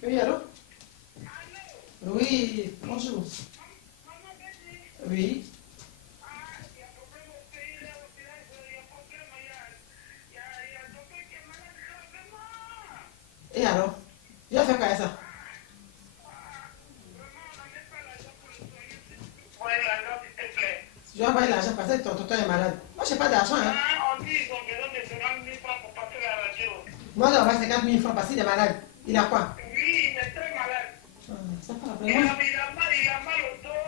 Oui, allô? Oui, bonjour. Oui. Et alors? Tu vas faire quoi avec ça? Tu vas envoyer l'argent parce que ton tonton est malade. Moi, je n'ai pas d'argent. Hein? On dit qu'ils ont besoin de 50 000 francs pour passer la radio. Moi, j'envoie 50 000 francs parce qu'il est malade. Il a quoi? Oui, il est très malade. Ça pas la Il a peine. mal au dos.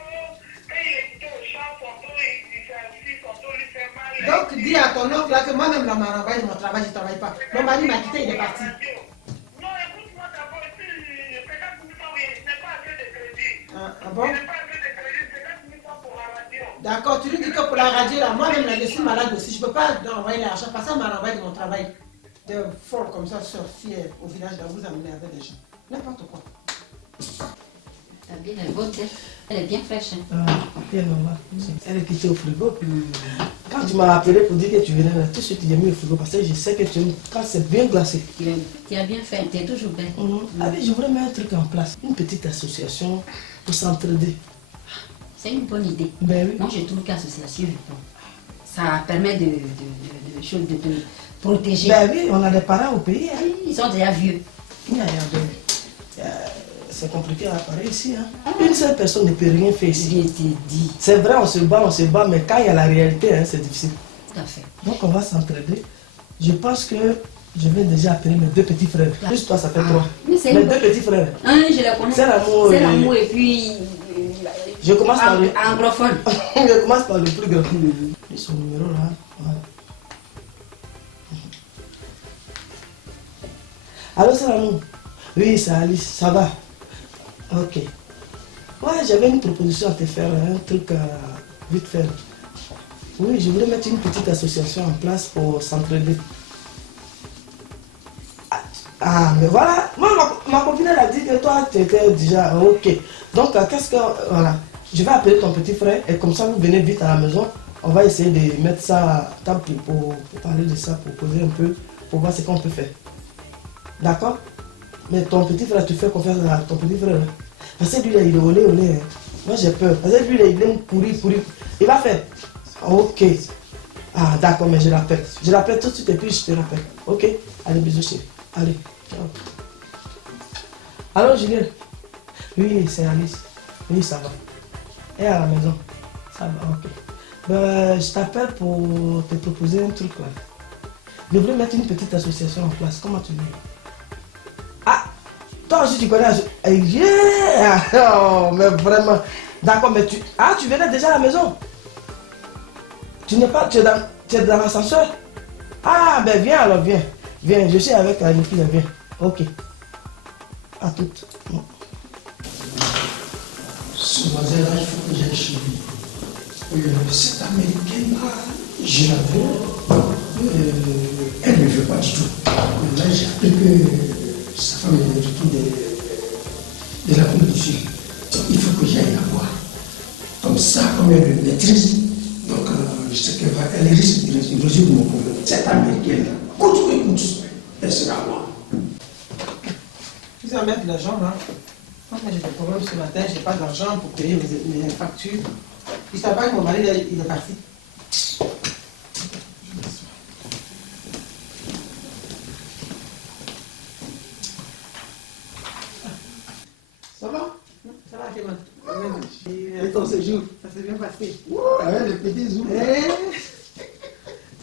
Quand il est au champ, son dos, il fait assis, son dos lui fait mal. Donc, dis à ton oncle là que moi-même, là, m'a renvoyé de mon travail, je ne travaille pas. Mon mari m'a quitté, il est parti. Non, écoute-moi d'abord, si je fais 4 000 francs, je n'ai pas assez de crédit. Ah bon? Je n'ai pas assez de crédit, c'est 4 000 francs pour la radio. D'accord, tu lui dis que pour la radio, là, moi-même, là, je suis malade aussi. Je ne peux pas envoyer l'argent parce qu'elle m'a renvoyé de mon travail. De fort comme ça, sortir au village, là, vous amener avec des gens. N'importe quoi. La bien, elle est bonne, elle est bien fraîche. Hein. Ah, bien normal. Elle est quittée au frigo. Quand tu m'as appelé pour dire que tu venais là, tout de suite j'ai mis au frigo parce que je sais que tu aimes quand c'est bien glacé. Tu as bien fait, tu es toujours belle. Allez, je voudrais mettre un truc en place, une petite association pour s'entraider. C'est une bonne idée. Ben oui. Moi, je trouve qu'association, ça permet de te protéger. Ben oui, on a des parents au pays. Hein. Ils sont déjà vieux. C'est compliqué à apparaître ici. Hein. Une seule personne ne peut rien faire ici. Je t'ai dit. C'est vrai, on se bat, mais quand il y a la réalité, hein, c'est difficile. Tout à fait. Donc on va s'entraider. Je pense que je vais déjà appeler mes deux petits frères. Plus toi, ça fait trois. Mes deux petits frères. Je les connais. C'est l'amour. C'est l'amour et puis... Je commence par le... anglophone. Je commence par le plus grand. Et son numéro là. Voilà. Allô, c'est l'amour. Oui, c'est Alice. Ça va? Ok. Ouais, j'avais une proposition à te faire, un truc vite fait. Oui, je voulais mettre une petite association en place pour s'entraider. Ah, mais voilà. Moi, ma copine, elle a dit que toi, tu étais déjà ok. Donc, qu'est-ce que... Voilà. Je vais appeler ton petit frère et comme ça, vous venez vite à la maison. On va essayer de mettre ça à table pour parler de ça, pour poser un peu, pour voir ce qu'on peut faire. D'accord? Mais ton petit frère, tu fais confiance à ton petit frère. Hein? Parce que lui, là, il est olé. Hein? Moi, j'ai peur. Parce que lui, là, il aime courir. Il va faire. Ok. Ah, d'accord, mais je l'appelle. Je l'appelle tout de suite et puis je te rappelle. Ok? Allez, bisous, chérie. Allez, ciao. Allô, Julien? Oui, c'est Alice. Oui, ça va. Et à la maison? Ça va, ok. Ben, je t'appelle pour te proposer un truc là. Je voulais mettre une petite association en place. Comment tu veux? Ah, toi aussi tu connais. Yeah! Oh, mais vraiment. D'accord, mais tu venais déjà à la maison? Tu n'es pas. Tu es dans l'ascenseur? Ah, ben viens alors, viens. Viens, je suis avec une fille, viens. Ok. À toutes. Ce matin-là, il faut que j'aille chez lui. Cette américaine-là, je la veux. Elle ne me veut pas du tout. Là, j'ai appris que sa femme est de retour de la Côte du Sud. Il faut que j'aille la voir. Comme ça, comme elle me maîtrise, donc je sais qu'elle risque de résoudre mon problème. Cette américaine-là, écoute, elle sera à moi. Vous allez mettre de l'argent là. Moi, j'ai des problèmes ce matin, j'ai pas d'argent pour payer mes factures. Il savait pas que mon mari, il est parti. Ça va? Ça va, Kéman. Et ton séjour, ça s'est bien passé. Ouais, les petits zooms.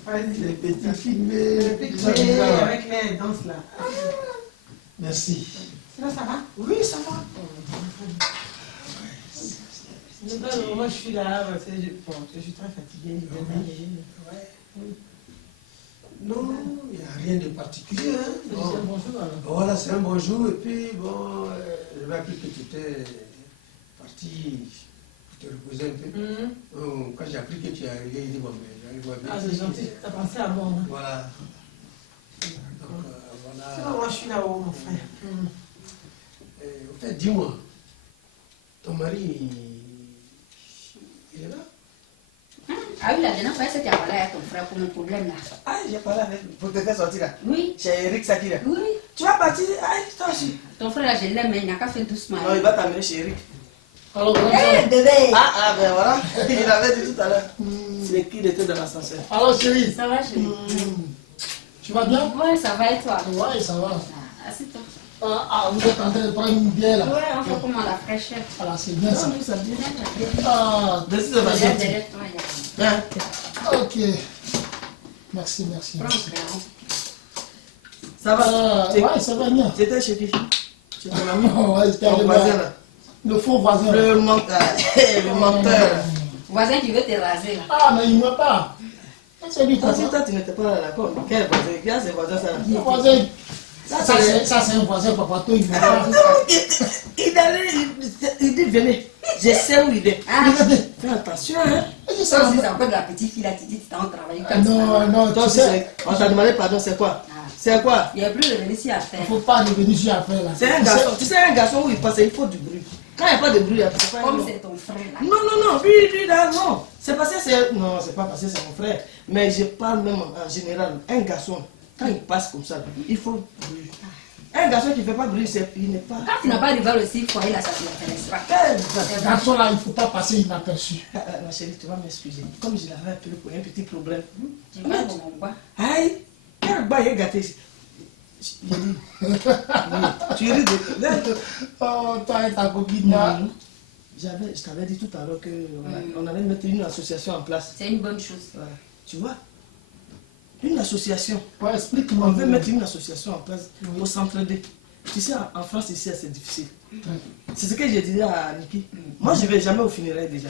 Vas-y. Les petits filmés. Les petits avec les danses là. Merci. Sinon, ça va? Oui, ça va. Moi, je suis là, je suis très fatiguée. Non, il n'y a rien de particulier. Hein? C'est un bonjour alors. Voilà, c'est un bon jour. Et puis, bon, j'avais appris que tu étais parti pour te reposer un peu. Quand j'ai appris que tu es arrivé, il dit bon, mais j'arrive bien. Ah, c'est gentil, t'as pensé à moi. Hein? Voilà. Donc, voilà. Sinon, moi, je suis là-haut, mon frère. En fait, dis-moi, ton mari, il est là? Ah oui, la dernière fois, c'est que tu as parlé à ton frère pour mon problème là. Ah, j'ai parlé avec pour te faire sortir là. Oui. Chez Eric Saki là. Oui. Tu vas partir, ah, toi aussi. Ton frère là, je l'aime, mais il n'a qu'à faire doucement. Non, il va t'amener chez Eric. Alors, Hé, bébé. Ah, ben voilà. Il avait dit tout à l'heure. C'est qui il était dans l'ascenseur. alors chérie, Ça va, chérie? tu vas bien? Ouais, ça va et toi? Ouais, ça va. Ah, assieds-toi. Vous êtes en train de prendre une bière là. Ouais, on fait comment la fraîcheur? Alors, c'est bien ça. Non, ça dit. Ah, Décide de passer. Derrière toi, il y a... Hein? ok. Merci, merci. Prends, merci. frère. Ça va? Ouais, ça va bien. J'étais chez qui? Chez ton ami? Ouais, c'était Ton voisin là. le faux voisin. Le menteur. Le menteur. Voisin qui veut te raser là. Ah, mais il ne veut pas. C'est lui qui Toi, si toi, tu n'étais pas d'accord. Quel voisin? Qui a ses voisins ça? Le voisin. Ça, c'est un voisin, papa. Toi, il ne veut pas. Il dit venez. Je sais où il est. Ah, Fais attention, hein. ça aussi, c'est encore de la petite fille là, tu dis, tu t'en travaillé comme ça. Non, non, Toi tu aussi, sais, on t'a demandé pardon, c'est quoi? Ah. C'est quoi? Il n'y a plus de venir ici à faire. il ne faut pas revenir sur affaire là. C'est un garçon. Tu sais, un garçon où il passe, il faut du bruit. Quand il n'y a pas de bruit, c'est pas un Comme nom. c'est ton frère là. Non, non, non, lui là, non. C'est parce que c'est. Non, c'est pas parce que c'est mon frère. Mais je parle même en général. Un garçon, quand il passe comme ça, il faut bruit. Un garçon qui ne fait pas bruit, il n'est pas. Quand tu n'as pas deval aussi, foyer là, ça ne t'intéresse pas. Les garçons là, il ne faut pas passer inaperçu. Ma chérie, tu vas m'excuser. Comme je l'avais appelé pour un petit problème. Tu vas dans mon bois. Aïe, quel bail est gâté. J'ai dit. Oui, tu ris de. Oh, toi et ta copine là. Je t'avais dit tout à l'heure qu'on allait mettre une association en place. C'est une bonne chose. Ouais. Tu vois, une association. Ouais, explique-moi. On veut mettre une association en place pour s'entraider. Tu sais, en France, ici, c'est difficile. C'est ce que j'ai dit à Niki. Moi, je ne vais jamais au funérailles déjà.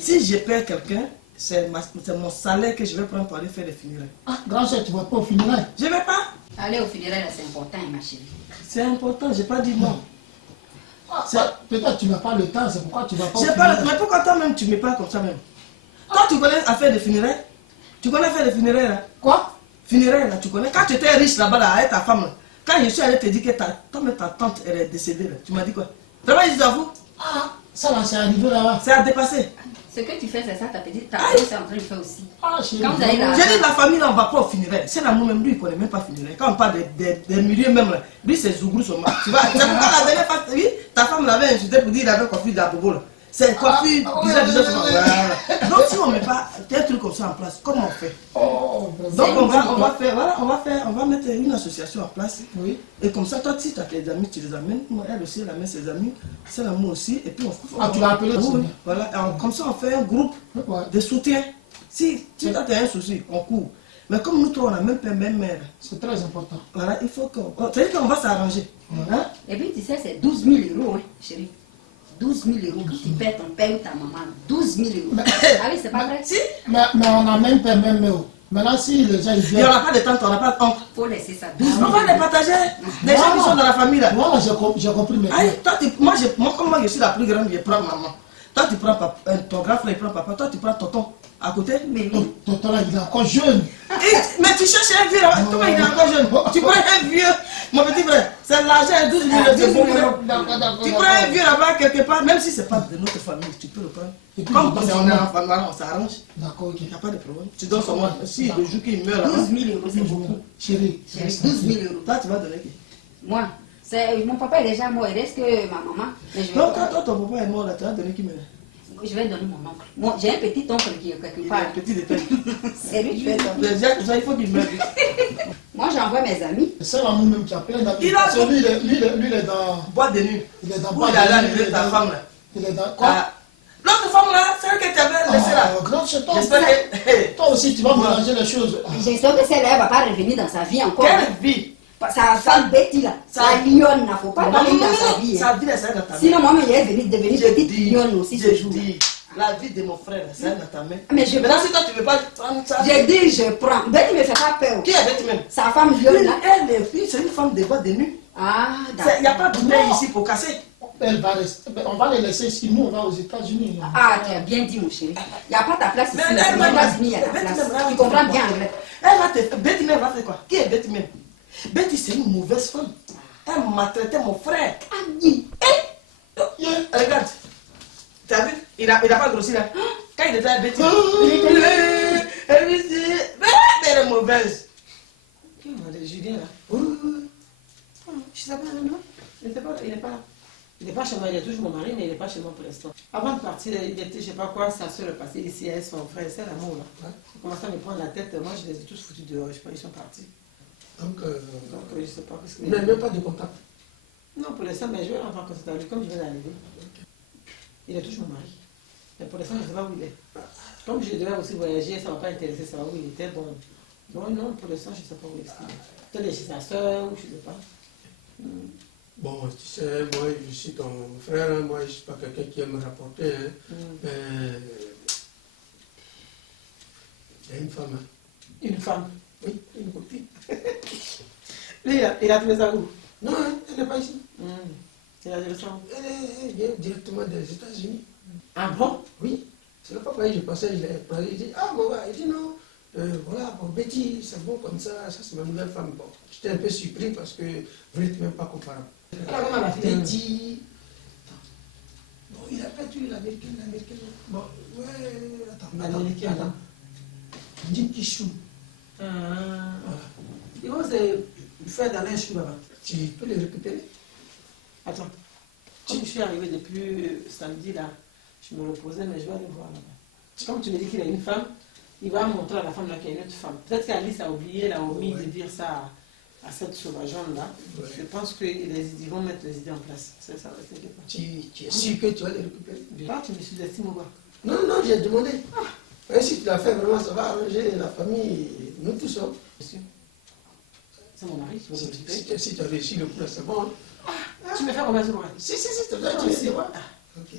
Si je perds quelqu'un, c'est mon salaire que je vais prendre pour aller faire les funérailles. Ah, grand-chef, tu ne vas pas au funérailles. Je ne vais pas. Aller au funérailles là, c'est important, ma chérie. C'est important, je n'ai pas dit non. Ah, peut-être tu n'as pas le temps, c'est pourquoi tu ne vas pas au J'ai funérailles. pas, mais pourquoi toi-même tu me parles comme ça même? Toi, tu connais à faire des funérailles? Tu connais faire des funérailles là? Quoi? Funérailles là, tu connais? Quand tu étais riche là-bas là, avec ta femme là, quand je suis allé te dire que ta tante elle est décédée là, tu m'as dit quoi? Vraiment, je t'avoue, Ah, ça là, c'est arrivé là-bas. c'est à dépasser. Ce que tu fais, c'est ça, ta petite. Ta petite, c'est en train de faire aussi. Ah, chérie. Quand vous allez là. J'ai dit la famille là, on va pas au funérailles. C'est l'amour même, lui il connaît même pas funérailles. Quand on parle des milieux même là, lui c'est Zouglou son mari. Tu vois, c'est pourquoi la dernière fois, oui, ta femme l'avait insulté pour dire qu'il avait coiffure d'Abobo là. C'est coiffure bizarre. Voilà. Donc si on met pas un truc comme ça en place, comment on fait? Oh, Donc on va mettre une association en place. oui. Et comme ça, toi, si tu as tes amis, tu les amènes. Moi, elle aussi, elle amène ses amis. C'est l'amour aussi. Et puis Ah, tu l'as appelé, oui, c'est bien. voilà. Alors, comme ça, on fait un groupe Ouais. de soutien. Si toi, tu as un souci, on court. Mais comme nous trois, on a même père, même mère. C'est très important. Voilà, il faut qu'on. C'est-à-dire qu'on va s'arranger. Hein? Et puis, tu sais, c'est 12 000 euros, hein, chérie. 12 000 euros. Quand tu perds ton père ou ta maman, 12 000 euros. Ah oui, c'est pas vrai? Si, Mais on a même pas même mot. Maintenant, si les gens ils il n'y viennent. aura pas de tante, on n'a pas d'oncle. Faut laisser ça. 12 000 On va les partager. Les gens qui sont dans la famille là. Voilà, j'ai compris maintenant. Aïe, toi, moi, comme moi, je suis la plus grande, je prends maman. Toi, tu prends papa, ton grand frère, il prend papa. Toi, tu prends tonton à côté. Mais oui. Tonton là, il est encore jeune. Mais tu cherches un vieux là, comment il est encore jeune? Tu prends un vieux, mon petit frère, c'est l'argent, 12 000 euros, c'est bon. Tu prends un vieux là-bas quelque part, même si c'est pas de notre famille, tu peux le prendre. Et puis, Comme il on est en famille, on s'arrange, D'accord, ok. il n'y a pas de problème. Tu donnes son nom, si le jour qu'il meurt là, 12 000 euros, c'est beaucoup. Chérie, Chérie, 12 000 euros. toi tu vas donner qui? Moi, mon papa est déjà mort. Il reste que ma maman. Mais je vais, Non, toi ton papa est mort là, tu vas donner qui maintenant? je vais donner mon oncle. Moi, j'ai un petit oncle qui est quelque Il part. est petit détail. C'est lui que je vais donner. Déjà, il faut qu'il meure vite. Moi, j'envoie mes amis. c'est l'amour même qui appelle. Il a- Parce que lui, il est dans. Boîte de nuit. Il est dans. Où il allait enlever ta femme là? Il est dans. Quoi? Ah, l'autre femme là, celle que tu avais laissée là. Grand chez toi. J'espère que. Toi aussi, tu vas mélanger les choses. J'espère que celle-là ne va pas revenir dans sa vie encore. Quelle vie? Sa femme Betty là, sa lionne, il ne faut pas parler dans sa vie. Sa Hein. vie, c'est dans ta main. Sinon, moi, je vais devenir J'ai petite dit, lionne aussi ce j'ai jour. dit, la vie de mon frère, c'est dans ta main. Mais je Maintenant, prends. si toi tu veux pas prendre ça. J'ai dit, je prends. Betty ne me fait pas peur. Qui est avec même? Sa femme lionne là. Elle est fille, c'est une femme de boîte de nuit. Ah, Il n'y a pas de bouteille Non. ici pour casser. Elle va rester. On va les laisser ici. Nous, on va aux États-Unis. Ah, tu as bien dit, mon chéri. Il n'y a pas ta place ici. Mais Mais elle aux va- États-Unis, il y a ta Betty place. même, là, Tu comprends bien anglais. Elle va te. Betty même va faire quoi? Qui est Betty même? Betty, c'est une mauvaise femme. Elle m'a traité mon frère. Aïe. Regarde. Tu as vu? Il n'a pas grossi là. Quand il il était bêtise. Il était Elle lui dit, elle est mauvaise. Qui m'a dit Julien là? Oui. Je sais pas, non? Il n'est pas, il n'est pas chez moi, il est toujours mon mari, mais il n'est pas chez moi pour l'instant. Avant de partir, il était, je sais pas quoi, sa soeur est passée ici, elle, son frère, c'est l'amour là. Il commençait à me prendre la tête, moi je les ai tous foutus dehors, je sais pas, ils sont partis. Donc, Je sais pas ce que. vous n'avez même pas de contact. Non, pour l'instant, mais je vais l'entendre quand c'est avec lui, comme je viens d'arriver. Il est toujours mon mari. Mais pour l'instant, je ne sais pas où il est. Comme je devais aussi voyager, ça ne m'a pas intéressé, savoir où il était. Donc, non, pour l'instant, je ne sais pas où il est. Peut-être chez sa soeur, ou je ne sais pas. Bon, tu sais, moi, je suis ton frère, hein, moi, je ne suis pas quelqu'un qui aime me rapporter. Hein. Il y a une femme. Hein. Une femme? Oui, une copine. Lui, il a trouvé ça où? Non, hein, elle n'est pas ici. Il a trouvé ça où? Elle vient directement des États-Unis. Ah bon? Oui. C'est la fois que je passais, je l'ai parlé, il dit, ah, mon gars, il dit non. Voilà, pour Betty, c'est bon comme ça c'est ma nouvelle femme. Bon, j'étais un peu surpris parce que vous n'êtes même pas comparable. Comment la fille? Betty. Bon, il a pas tué l'américaine. Bon, ouais, L'américaine, attends. Jim Kishou. Voilà. Et comment c'est fait dans un chou là-bas? Tu peux les récupérer? Attends. Comme je suis arrivé depuis samedi là, je me reposais, mais je vais aller voir là-bas. Comme tu me dis qu'il a une femme, il va montrer à la femme là qu'il y a une autre femme. Peut-être qu'Alice a oublié, elle a omis de dire ça à cette sauvageonne là. Ouais. Je pense qu'ils vont mettre les idées en place. Ça va, t'inquiète pas. Tu es sûr que tu vas les récupérer? Là, tu me sous-estimes ou quoi? Non, j'ai demandé. Et si tu l'as fait vraiment, ça va arranger la famille, nous tous. Hein. Monsieur, c'est mon mari, tu vas s'occuper. Si tu as réussi le coup là, c'est bon. Hein. Tu me fais combien sur moi? Si, tu as réussi. Ok.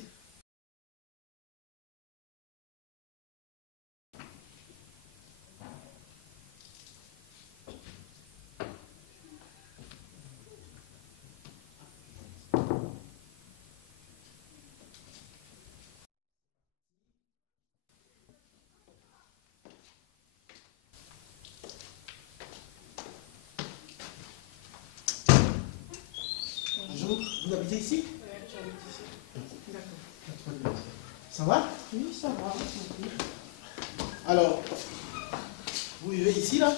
Bonjour, vous habitez ici? Oui, j'habite ici. D'accord. Ça va? Oui, ça va. Alors, vous vivez ici là?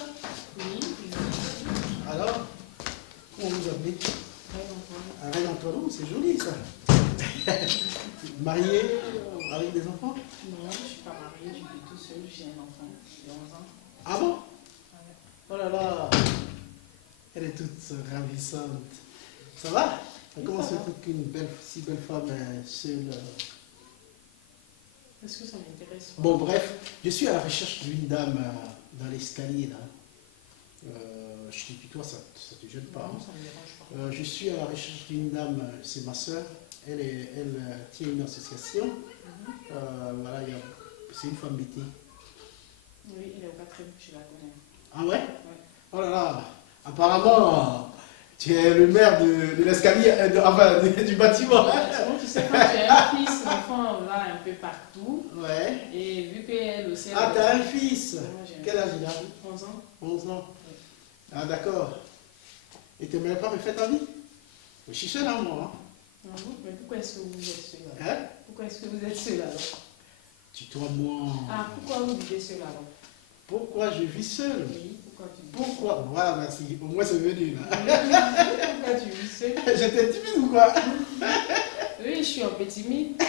Oui, Alors, comment vous appelez? oui. Arrête Antoine, c'est joli ça. Marié, avec des enfants? Non, je ne suis pas mariée, je vis tout seul, j'ai un enfant de 11 ans. Ah bon? Oh là là, elle est toute ravissante. Ça va? Comment se fait qu'une si belle femme seule? Est-ce que ça m'intéresse pas? Bon, bref, je suis à la recherche d'une dame dans l'escalier là. Je te tutoie, ça ne te gêne pas. Non, Hein. ça ne me dérange pas. Je suis à la recherche d'une dame, c'est ma soeur. Elle tient une association. Voilà, c'est une femme bêtée. Oui, elle est au 4e, je la connais. Ah ouais? Oui. Oh là là, apparemment, tu es le maire de l'escalier, enfin, du bâtiment. Tu sais, quand tu as un fils, l'enfant va un peu partout. Ouais. Et vu qu'elle aussi. Ah, t'as un fils. Moi, j'ai un Quel âge il a? 11 ans. 11 ans. Ah d'accord. Et tu n'aimerais pas me faire ta vie? Je suis seul à moi. Ah bon? Mais pourquoi est-ce que vous êtes seul alors? Hein? Pourquoi est-ce que vous êtes seul alors? Tutoie-moi. Ah, pourquoi vous vivez seul alors? Pourquoi je vis seul? Oui, pourquoi tu vis Pourquoi? Voilà, merci. Au moins c'est venu là. Pourquoi tu vis seul? J'étais timide ou quoi? Oui, je suis un peu timide.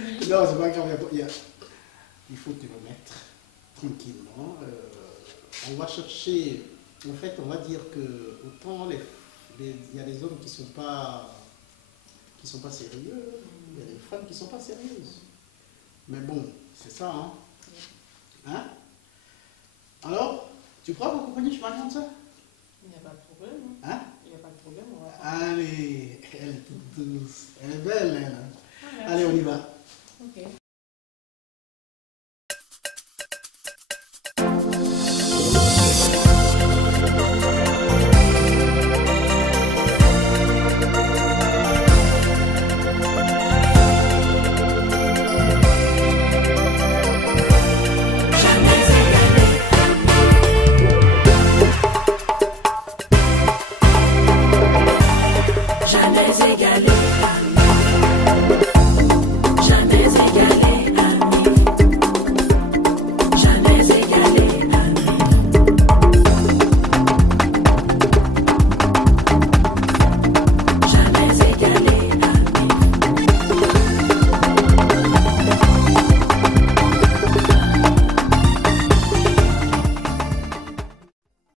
Oui. Non, c'est pas grave. Il faut te remettre tranquillement. On va chercher. En fait, on va dire que autant il y a des hommes qui sont pas sérieux, il y a des femmes qui sont pas sérieuses. Mais bon, c'est ça, hein? Hein? Alors, tu crois m'accompagner chez Marianne, ça? Il n'y a pas de problème. Hein? Il n'y a pas de problème. On va Allez, elle est toute douce. Elle est belle, elle. Ah, merci. Allez, on y va.